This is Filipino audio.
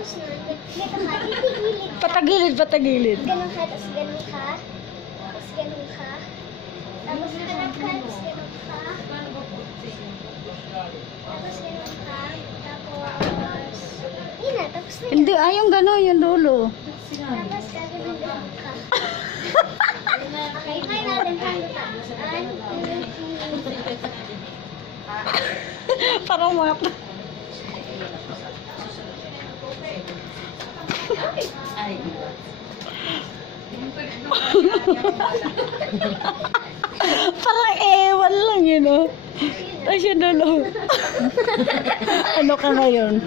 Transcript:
Tapos nun, ganito ka, titigilid ka. Patagilid, patagilid. Ganun ka, tapos ganun ka. Tapos ganun ka. Tapos hanap ka, tapos ganun ka. Tapos ganun ka. Tapos, yun na, tapos na yun. Hindi, yung gano'n, yung dulo. Tapos gagawin ka. Okay, try natin paano tapos. Parang mga... Parang ewan lang yun, oh. Tapos yung dulo. Ano ka ngayon?